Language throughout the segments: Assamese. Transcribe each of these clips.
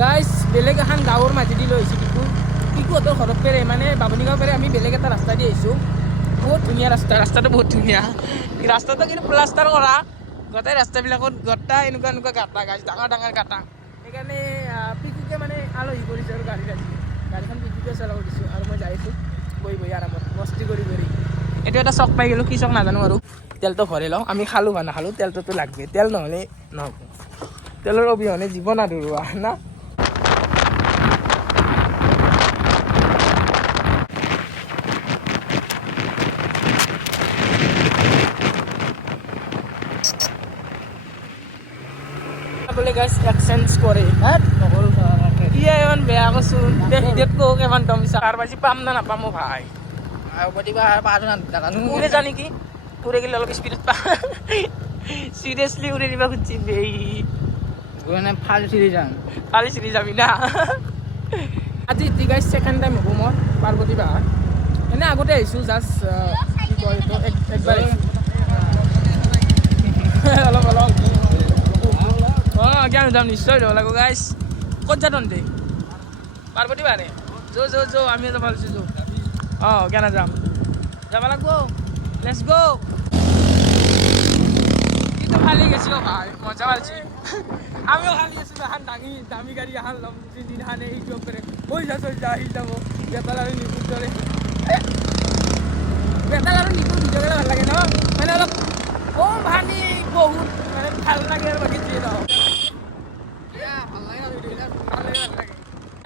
গাইজ বেলেগ এখন গাঁৱৰ মাজেদি লৈ আহিছোঁ পিকুহঁতৰ ঘৰত পেৰে মানে বামুণী গাঁও পেৰে আমি বেলেগ এটা ৰাস্তা দি আহিছোঁ বহুত ধুনীয়া ৰাস্তাটো বহুত ধুনীয়া ৰাস্তাটো কিন্তু প্লাষ্টাৰ কৰা গোটেই ৰাস্তাবিলাকত গোটেই এনেকুৱা গাঁটা গাইজ ডাঙৰ গাঁটা সেইকাৰণে পিকুকে মানে আলহী কৰিছোঁ আৰু গাড়ীখন পিকুকে চলাব দিছোঁ আৰু মই যাই আছোঁ বহি আৰামত মস্তি কৰি এইটো এটা চক পাই গ'লোঁ কি চক নাজানো আৰু তেলটো ভৰাই লওঁ আমি খালোঁ বা নাখালোঁ তেলটোতো লাগবে তেল নহ'লে নহ'ব তেলৰ অবিহনে জীৱন আধৰুৱা না বোলে গাইছ এক্সচেঞ্জ কৰে ইমান বেয়া কৈছোঁ ভিডিঅ'ত কওঁ কিমান দম চাৰ বাজি পাম না নাপাম মই ভাই উৰে যা নেকি উৰে গ'লে অলপ স্পীডত পা চিৰিয়াছলি উৰে দিবা খুজিছে ফালি চিৰি যাবি না আজি গাইছ ছেকেণ্ড টাইম হ'ব মোৰ পাৰ্বতী পাহাৰ এনে আগতে আহিছোঁ জাষ্ট কি কয় এইটো একবাৰ অলপ অঁ জ্ঞান যাম নিশ্চয় যাব লাগিব গাইছ ক'ত যা তহঁতে পাৰ্বতী পাহাৰে যৌ আমি যাব পাৰিছোঁ যৌ অঁ জ্ঞান যাম যাব লাগিব লেটছ গো কিন্তু খালি গেছি ভাই মজা পাইছি আমিও খালি আছোঁ এখন দামী গাড়ী এখন ল'ম যিদিনাখনে এইটো পাৰে হৈ যা আহি যাব বেতাল আৰু নিপুৰ দৰে বেতাল আৰু নিপুৰ ভিডিঅ' ভাল লাগে ন মানে অলপ কম ভানি বহুত মানে ভাল লাগে আৰু বাকী যিয়ে নহওক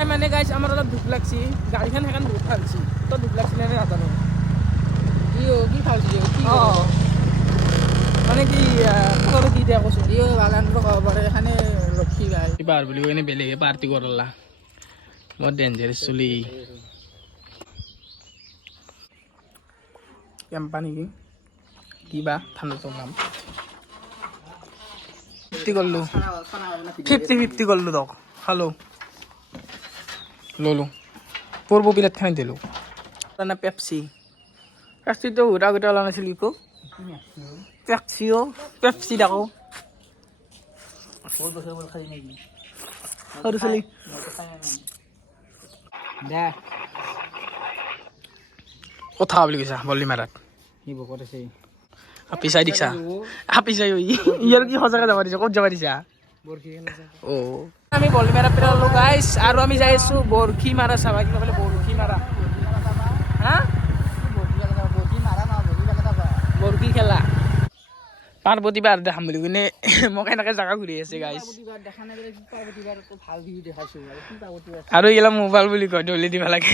মানে গাইছ আমাৰ অলপ দুখ লাগছি গাড়ীখন সেইখন বহুত ভালছি তই দুখ লাগছিলে নে নাজানো কি ভালছি অঁ মানে কি তোৰ কি দিয়া কৈছোঁ বাগানটো খাব পাৰে এখানে লক্ষী গাই পাৰ বুলি কৈ বেলেগে পাৰ্টি কৰলা বৰ ডেঞ্জাৰাছ চলি কেম্পা নেকি কিবা ঠাণ্ডাটোৰ নাম 50 কৰিলোঁ 50 কৰিলোঁ দক খালোঁ ললোঁ পূৰ্ব প্লেট খাই দিলোঁ পেপচিটো গোটা ওলোৱা নাছিল কি পেপচি দেখো সৰু চলি কথা বুলি কৈছা বল্লি মাৰাত আপি চাই দিছা ইয়াৰ কি সঁচাকৈ যাব দিছা ক'ত যাব দিছা অঁ আমি বল্লি মাৰা পেলালোঁ গাইছ আৰু আমি যাই আছোঁ বৰশী মাৰা চাবা কিবা বোলে বৰশী মাৰা হা বৰশী খেলা পাৰ্বতী পাহাৰ দেখাম বুলি কিনে মোক এনেকৈ জেগা ঘূৰি আছে গাইছ আৰু এইগিলা মোবাইল বুলি কয় দলি দিব লাগে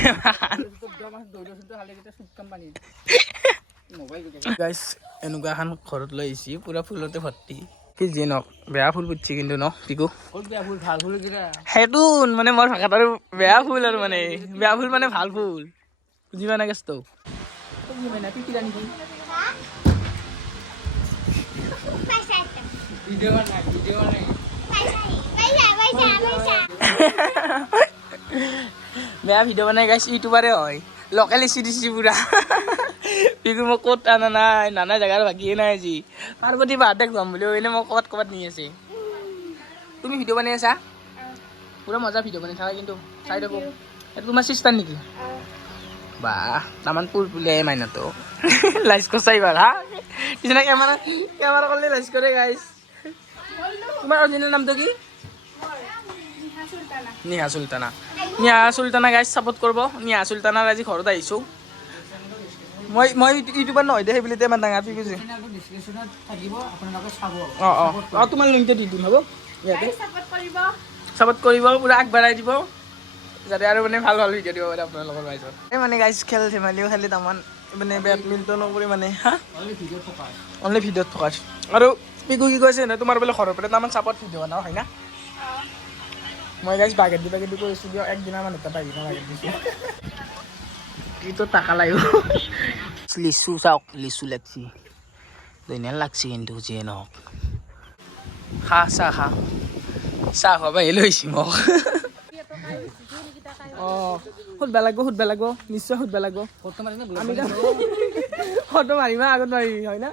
গাইছ এনেকুৱা এখন ঘৰত লৈ আহিছি পুৰা ফুলতে ভৰ্তি কি যিয়ে নক বেয়া ফুল পুতিছে কিন্তু ন পিকু সেইটো মানে মোৰ ভাষাত আৰু বেয়া ফুল আৰু মানে বেয়া ফুল মানে ভাল ফুল বুজিবা না কেছটো বেয়া ভিডিঅ' বনাই গাইছ ইউটিউবাৰে হয় লোকেল চিৰিছি পুৰা পিকু মোক ক'ত আনা নাই নানা জেগাৰ বাকীয়ে নাই আজি পাৰ্বতী পাহাৰতে যাম বুলি এনে মোক ক'ৰবাত নি আছে তুমি ভিডিঅ' বনাই আছা পুৰা মজা ভিডিঅ' বনাই থাকা কিন্তু চাই দিব এইটো তোমাৰ চিষ্টাৰ নেকি বাহ তামান পুৰপুলিয়াই মাইনাটো লাইচ কচাই হা পিছনে কেমেৰা কৰিলে লাইচ কৰে গাইছ তোমাৰ অৰিজিনেল নামটো কি নিহা চুলতানা গাইছ ছাপোৰ্ট কৰিব নিহা চুলতানাৰ আজি ঘৰত আহিছোঁ মই ইউটিউবাৰ নহয় দে সেইবুলিতে ইমান ডাঙৰ পি কৈছে অঁ তোমাৰ লিংকটো দি দিম হ'ব ইয়াতে ছাপোৰ্ট কৰিব পুৰা আগবঢ়াই দিব যাতে আৰু মানে ভাল ভিডিঅ' দিব পাৰে আপোনালোকৰ মাজত এই মানে গাইছ খেল ধেমালিও খেলি তাৰমান মানে বেডমিণ্টনো কৰি মানে হা অনলি ভিডিঅ'ত ফকাছ আৰু পিকু কি কৈছে নহয় তোমাৰ বোলে ঘৰৰ পৰা তাৰমান ছাপোৰ্ট ভিডিঅ' বনাওঁ হয় না মই গাইছ বাগেট দি কৰিছোঁ দিয়ক একদিনা মান এটা বাগেট দিছোঁ এইটো টাকা লাগিব লিচু চাওক লিচু লাগছি ধুনীয়া লাগছি কিন্তু যিয়ে নহওক চাহ খোৱা বাহিৰ লৈছি মোক অঁ সুধবা লাগিব নিশ্চয় সুধবা লাগিব ফটো মাৰিমা আগত মাৰিম হয় না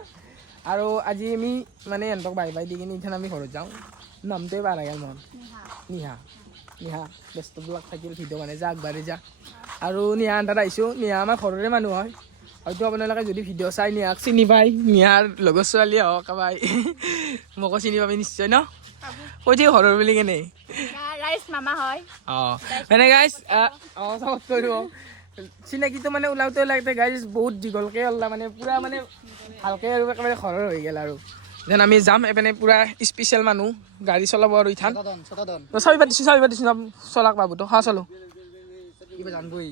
আৰু আজি আমি মানে সিহঁতক বাই দি কিনে ইথান আমি ঘৰত যাওঁ নামটোৱে পাৰা গ'ল মোৰ নিহা নিহা ব্যস্তবিলাক থাকিল ভিডিঅ' মানে যা আগবাঢ়ি যা আৰু নিহা আন্ধাৰ আহিছোঁ নিহা আমাৰ ঘৰৰে মানুহ হয় হয়তো আপোনালোকে যদি ভিডিঅ' চাই নিহাক চিনি পায় নিহাৰ লগৰ ছোৱালী হওক কাবাই মোকো চিনি পাবি নিশ্চয় ন কৈ দিওঁ ঘৰৰ বুলি কেনে অঁ মানে গাইজ চাপৰ্ট কৰিব চিনাকিটো মানে ওলাওঁতে গাইজ বহুত দীঘলকৈ ওলা মানে পূৰা মানে ভালকৈ আৰু একেবাৰে ঘৰৰ হৈ গ'ল আৰু যেন আমি যাম এপিনে পূৰা স্পেচিয়েল মানুহ গাড়ী চলাব আৰু ইথান চাবি পাতিছোঁ চলাক বাবুতো চলো কিবা জানবই